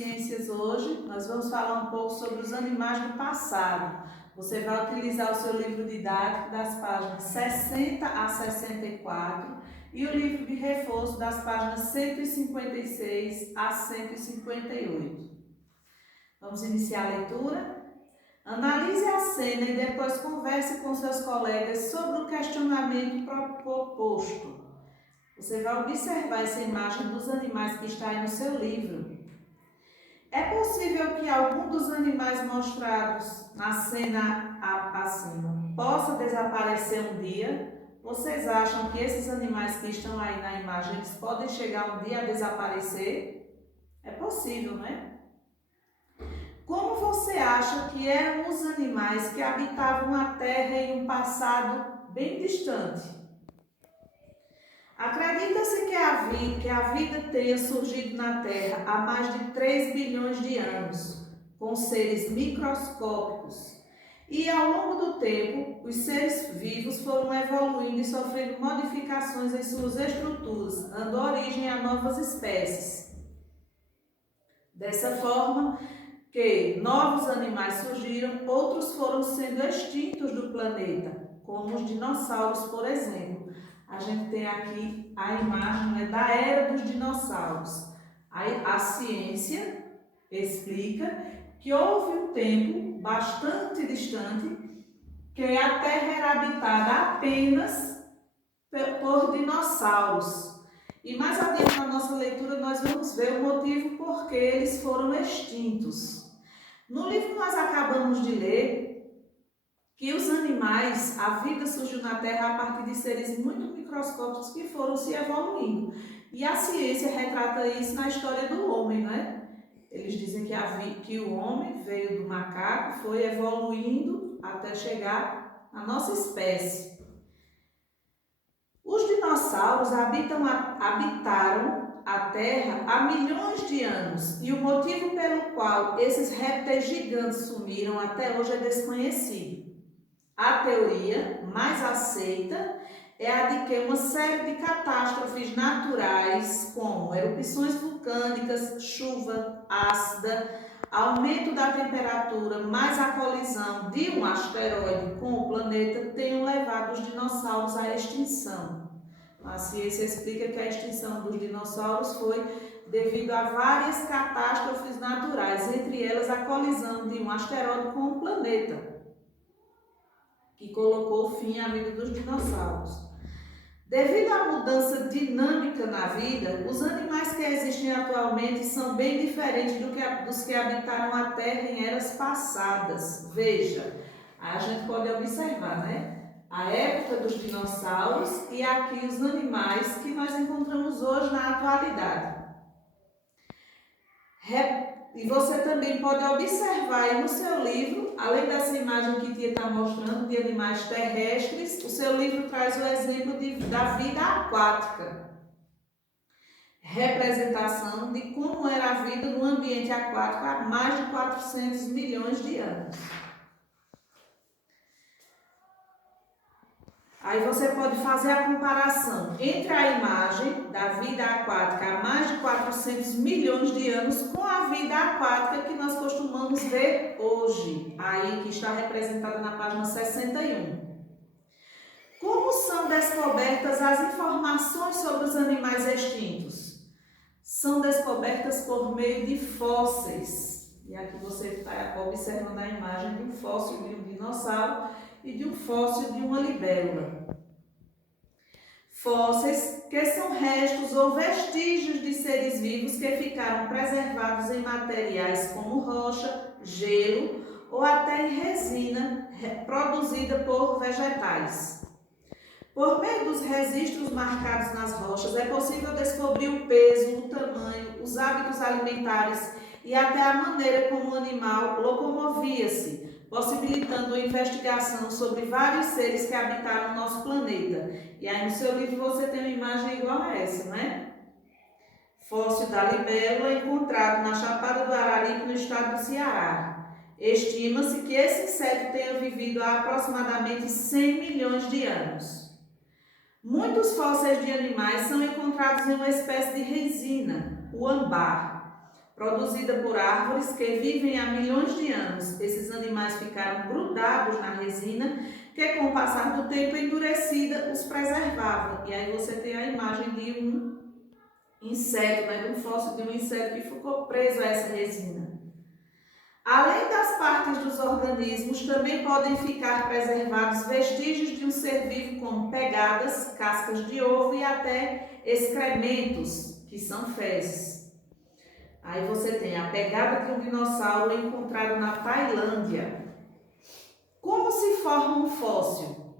Ciências hoje, nós vamos falar um pouco sobre os animais do passado. Você vai utilizar o seu livro didático das páginas 60 a 64 e o livro de reforço das páginas 156 a 158. Vamos iniciar a leitura? Analise a cena e depois converse com seus colegas sobre o questionamento proposto. Você vai observar essa imagem dos animais que está aí no seu livro. É possível que algum dos animais mostrados na cena acima possa desaparecer um dia? Vocês acham que esses animais que estão aí na imagem, eles podem chegar um dia a desaparecer? É possível, né? Como você acha que eram os animais que habitavam a Terra em um passado bem distante? Acredita-se que a vida tenha surgido na Terra há mais de 3 bilhões de anos, com seres microscópicos. E ao longo do tempo, os seres vivos foram evoluindo e sofrendo modificações em suas estruturas, dando origem a novas espécies. Dessa forma que novos animais surgiram, outros foram sendo extintos do planeta, como os dinossauros, por exemplo. A gente tem aqui a imagem da era dos dinossauros. A ciência explica que houve um tempo bastante distante que a Terra era habitada apenas por dinossauros. E mais adiante na nossa leitura nós vamos ver o motivo por que eles foram extintos. No livro que nós acabamos de ler, que os animais, a vida surgiu na Terra a partir de seres muito microscópicos que foram se evoluindo. E a ciência retrata isso na história do homem, né? Eles dizem que o homem veio do macaco, foi evoluindo até chegar à nossa espécie. Os dinossauros habitaram a Terra há milhões de anos e o motivo pelo qual esses répteis gigantes sumiram até hoje é desconhecido. A teoria mais aceita é a de que uma série de catástrofes naturais, como erupções vulcânicas, chuva ácida, aumento da temperatura, mais a colisão de um asteroide com o planeta, tenham levado os dinossauros à extinção. A ciência explica que a extinção dos dinossauros foi devido a várias catástrofes naturais, entre elas a colisão de um asteroide com o planeta, que colocou fim à vida dos dinossauros. Devido à mudança dinâmica na vida, os animais que existem atualmente são bem diferentes dos que habitaram a Terra em eras passadas. Veja, a gente pode observar, né? A época dos dinossauros e aqui os animais que nós encontramos hoje na atualidade. E você também pode observar aí no seu livro, além dessa imagem que Tia está mostrando de animais terrestres, o seu livro traz o exemplo da vida aquática. Representação de como era a vida no ambiente aquático há mais de 400 milhões de anos. Aí você pode fazer a comparação entre a imagem da vida aquática há mais de 400 milhões de anos com a vida aquática que nós costumamos ver hoje, aí que está representada na página 61. Como são descobertas as informações sobre os animais extintos? São descobertas por meio de fósseis. E aqui você está observando a imagem de um fóssil de um dinossauro e de um fóssil de uma libélula. Fósseis que são restos ou vestígios de seres vivos que ficaram preservados em materiais como rocha, gelo ou até em resina produzida por vegetais. Por meio dos registros marcados nas rochas, é possível descobrir o peso, o tamanho, os hábitos alimentares e até a maneira como o animal locomovia-se, possibilitando a investigação sobre vários seres que habitaram o nosso planeta. E aí no seu livro você tem uma imagem igual a essa, né? Fóssil da libélula encontrado na Chapada do Araripe, no estado do Ceará. Estima-se que esse inseto tenha vivido há aproximadamente 100 milhões de anos. Muitos fósseis de animais são encontrados em uma espécie de resina, o âmbar, produzida por árvores que vivem há milhões de anos. Esses animais ficaram grudados na resina, que com o passar do tempo endurecida os preservava. E aí você tem a imagem de um inseto, né, de um fóssil de um inseto que ficou preso a essa resina. Além das partes dos organismos, também podem ficar preservados vestígios de um ser vivo, como pegadas, cascas de ovo e até excrementos, que são fezes. Aí você tem a pegada de um dinossauro encontrado na Tailândia. Como se forma um fóssil?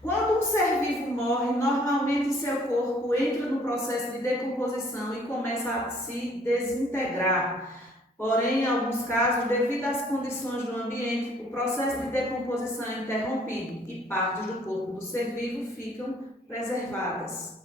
Quando um ser vivo morre, normalmente seu corpo entra no processo de decomposição e começa a se desintegrar. Porém, em alguns casos, devido às condições do ambiente, o processo de decomposição é interrompido e partes do corpo do ser vivo ficam preservadas.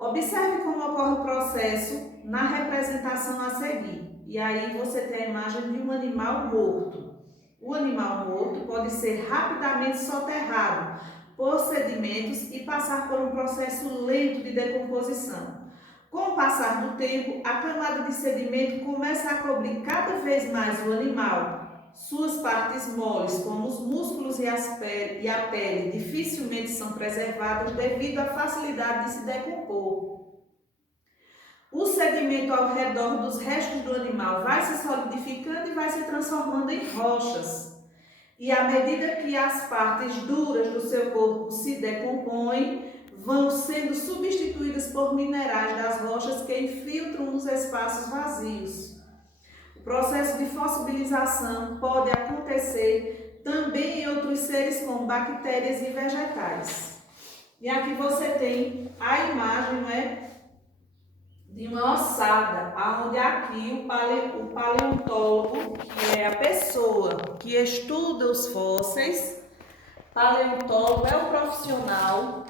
Observe como ocorre o processo na representação a seguir. E aí você tem a imagem de um animal morto. O animal morto pode ser rapidamente soterrado por sedimentos e passar por um processo lento de decomposição. Com o passar do tempo, a camada de sedimento começa a cobrir cada vez mais o animal. Suas partes moles, como os músculos e a pele, dificilmente são preservadas devido à facilidade de se decompor. O sedimento ao redor dos restos do animal vai se solidificando e vai se transformando em rochas. E à medida que as partes duras do seu corpo se decompõem, vão sendo substituídas por minerais das rochas que infiltram nos espaços vazios. O processo de fossilização pode acontecer também em outros seres como bactérias e vegetais. E aqui você tem a imagem, não é, de uma ossada, onde aqui o paleontólogo, que é a pessoa que estuda os fósseis, paleontólogo é o profissional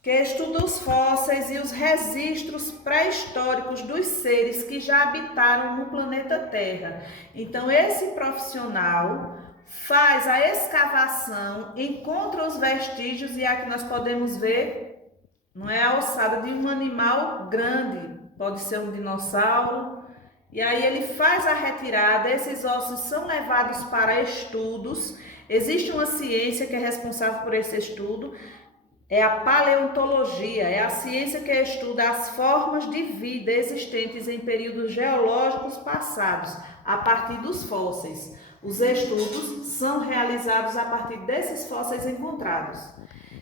que estuda os fósseis e os registros pré-históricos dos seres que já habitaram no planeta Terra. Então, esse profissional faz a escavação, encontra os vestígios, e aqui nós podemos ver, não é, a ossada de um animal grande, pode ser um dinossauro, e aí ele faz a retirada, esses ossos são levados para estudos. Existe uma ciência que é responsável por esse estudo, é a paleontologia, é a ciência que estuda as formas de vida existentes em períodos geológicos passados, a partir dos fósseis. Os estudos são realizados a partir desses fósseis encontrados.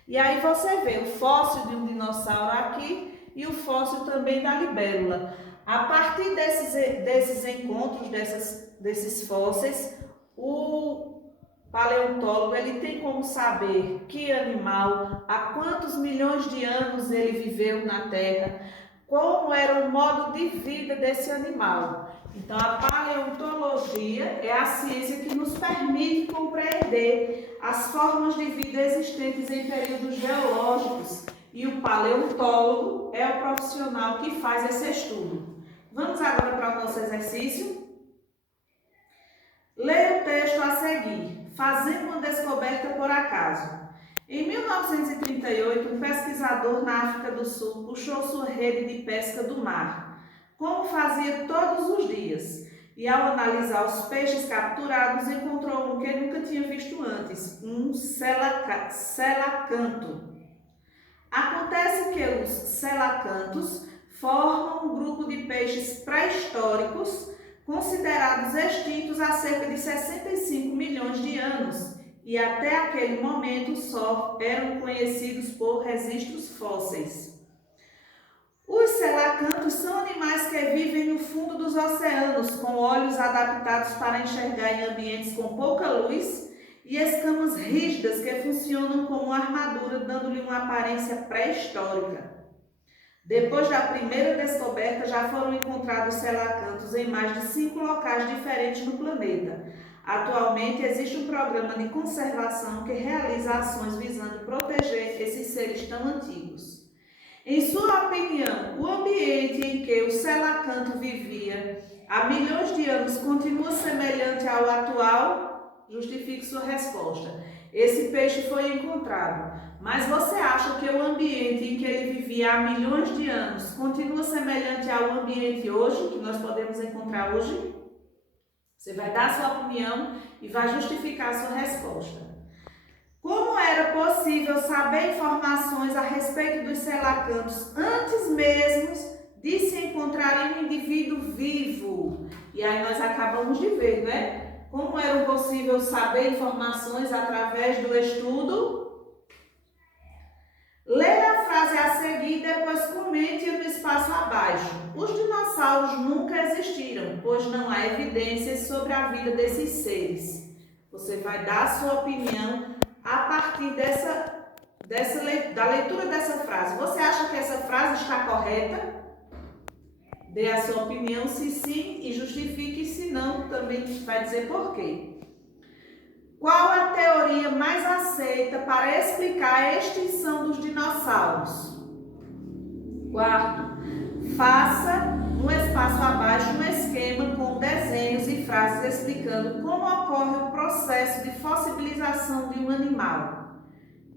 E aí você vê o fóssil de um dinossauro aqui e o fóssil também da libélula. A partir desses encontros, desses fósseis, o paleontólogo ele tem como saber que animal, há quantos milhões de anos ele viveu na Terra, como era o modo de vida desse animal. Então, a paleontologia é a ciência que nos permite compreender as formas de vida existentes em períodos geológicos, e o paleontólogo é o profissional que faz esse estudo. Vamos agora para o nosso exercício? Leia o texto a seguir. Fazendo uma descoberta por acaso. Em 1938, um pesquisador na África do Sul puxou sua rede de pesca do mar, como fazia todos os dias, e ao analisar os peixes capturados, encontrou um que nunca tinha visto antes, um selacanto. Acontece que os selacantos formam um grupo de peixes pré-históricos considerados extintos há cerca de 65 milhões de anos, e até aquele momento só eram conhecidos por registros fósseis. Os selacantos são animais que vivem no fundo dos oceanos, com olhos adaptados para enxergar em ambientes com pouca luz e escamas rígidas que funcionam como armadura, dando-lhe uma aparência pré-histórica. Depois da primeira descoberta, já foram encontrados selacantos em mais de 5 locais diferentes no planeta. Atualmente, existe um programa de conservação que realiza ações visando proteger esses seres tão antigos. Em sua opinião, o ambiente em que o selacanto vivia há milhões de anos continua semelhante ao atual? justifique sua resposta. Esse peixe foi encontrado, mas você acha que o ambiente em que ele vivia há milhões de anos continua semelhante ao ambiente hoje, que nós podemos encontrar hoje? Você vai dar sua opinião e vai justificar sua resposta. Como era possível saber informações a respeito dos selacantos antes mesmo de se encontrar um indivíduo vivo? E aí nós acabamos de ver, né? Como era possível saber informações através do estudo? Leia a frase a seguir e depois comente no espaço abaixo. Os dinossauros nunca existiram, pois não há evidências sobre a vida desses seres. Você vai dar a sua opinião a partir da leitura dessa frase. Você acha que essa frase está correta? Dê a sua opinião se sim e justifique, se não, também vai dizer por quê. Qual a teoria mais aceita para explicar a extinção dos dinossauros? Quarto, faça no espaço abaixo um esquema com desenhos e frases explicando como ocorre o processo de fossilização de um animal.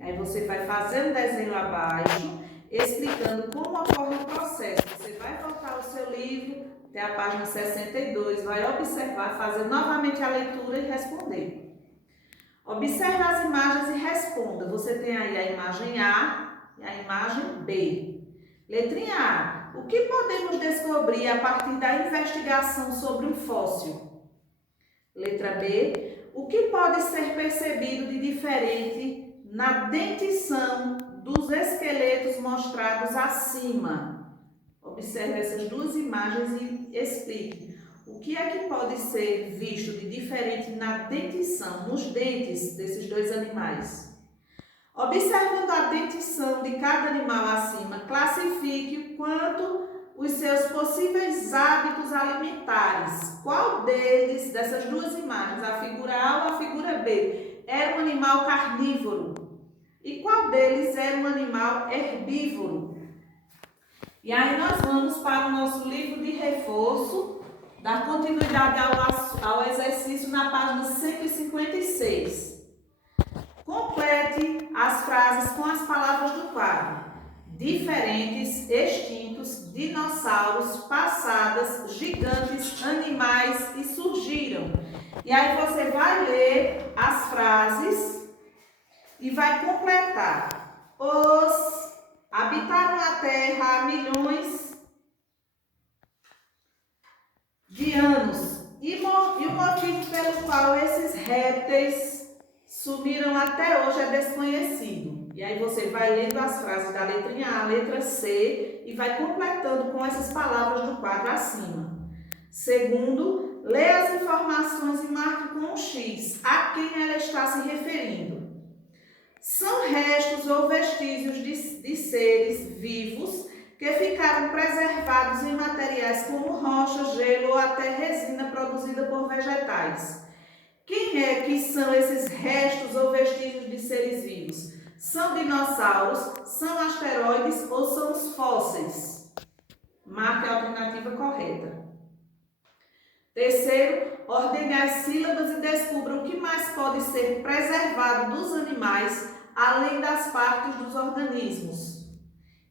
Aí você vai fazer um desenho abaixo, explicando como ocorre o processo. Você vai voltar ao seu livro, até a página 62, vai observar, fazer novamente a leitura e responder. Observe as imagens e responda. Você tem aí a imagem A e a imagem B. Letrinha A. O que podemos descobrir a partir da investigação sobre um fóssil? Letra B. O que pode ser percebido de diferente na dentição dos esqueletos mostrados acima? Observe essas duas imagens e explique. O que é que pode ser visto de diferente na dentição, nos dentes desses dois animais? Observando a dentição de cada animal acima, classifique quanto os seus possíveis hábitos alimentares. Qual deles, dessas duas imagens, a figura A ou a figura B, era um animal carnívoro? E qual deles era um animal herbívoro? E aí nós vamos para o nosso livro de reforço, dar continuidade ao exercício na página 156. Complete as frases com as palavras do quadro. Diferentes, extintos, dinossauros, passadas, gigantes, animais e surgiram. E aí você vai ler as frases e vai completar. Os habitaram a Terra há milhões de anos. E o motivo pelo qual esses répteis sumiram até hoje é desconhecido. E aí você vai lendo as frases da letrinha A, letra C e vai completando com essas palavras do quadro acima. Segundo, lê as informações e marque com um X a quem ela está se referindo. São restos ou vestígios de seres vivos que ficaram preservados em materiais como rocha, gelo ou até resina produzida por vegetais. Quem é que são esses restos ou vestígios de seres vivos? São dinossauros, são asteroides ou são os fósseis? Marque a alternativa correta. Terceiro, ordene as sílabas e descubra o que mais pode ser preservado dos animais, além das partes dos organismos.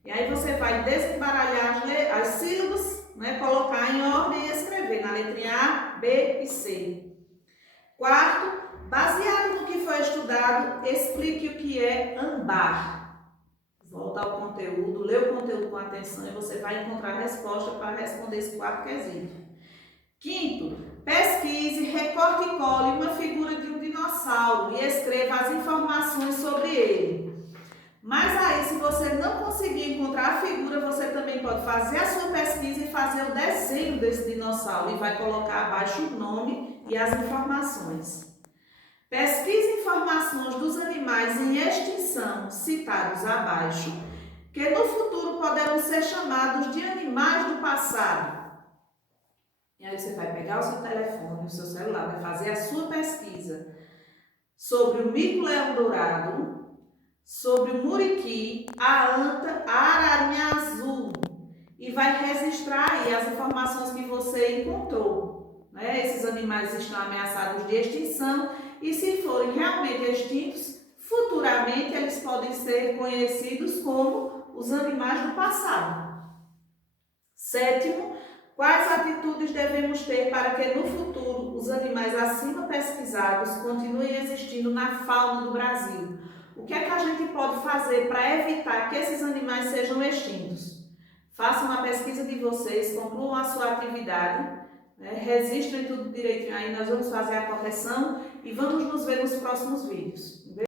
E aí você vai desembaralhar as sílabas, né, colocar em ordem e escrever na letrinha A, B e C. Quarto, baseado no que foi estudado, explique o que é ambar. Volta ao conteúdo, lê o conteúdo com atenção e você vai encontrar a resposta para responder esse quarto quesito. Quinto, pesquise, recorte e cole uma figura de um dinossauro e escreva as informações sobre ele. Mas aí, se você não conseguir encontrar a figura, você também pode fazer a sua pesquisa e fazer o desenho desse dinossauro e vai colocar abaixo o nome e as informações. Pesquise informações dos animais em extinção citados abaixo, que no futuro poderão ser chamados de animais do passado. E aí você vai pegar o seu telefone, o seu celular, vai fazer a sua pesquisa sobre o mico-leão-dourado, sobre o muriqui, a anta, a ararinha azul e vai registrar aí as informações que você encontrou. Esses animais estão ameaçados de extinção e se forem realmente extintos, futuramente eles podem ser conhecidos como os animais do passado. Sétimo, quais atitudes devemos ter para que no futuro os animais acima pesquisados continuem existindo na fauna do Brasil? O que é que a gente pode fazer para evitar que esses animais sejam extintos? Façam a pesquisa de vocês, concluam a sua atividade, registrem tudo direitinho aí, nós vamos fazer a correção e vamos nos ver nos próximos vídeos.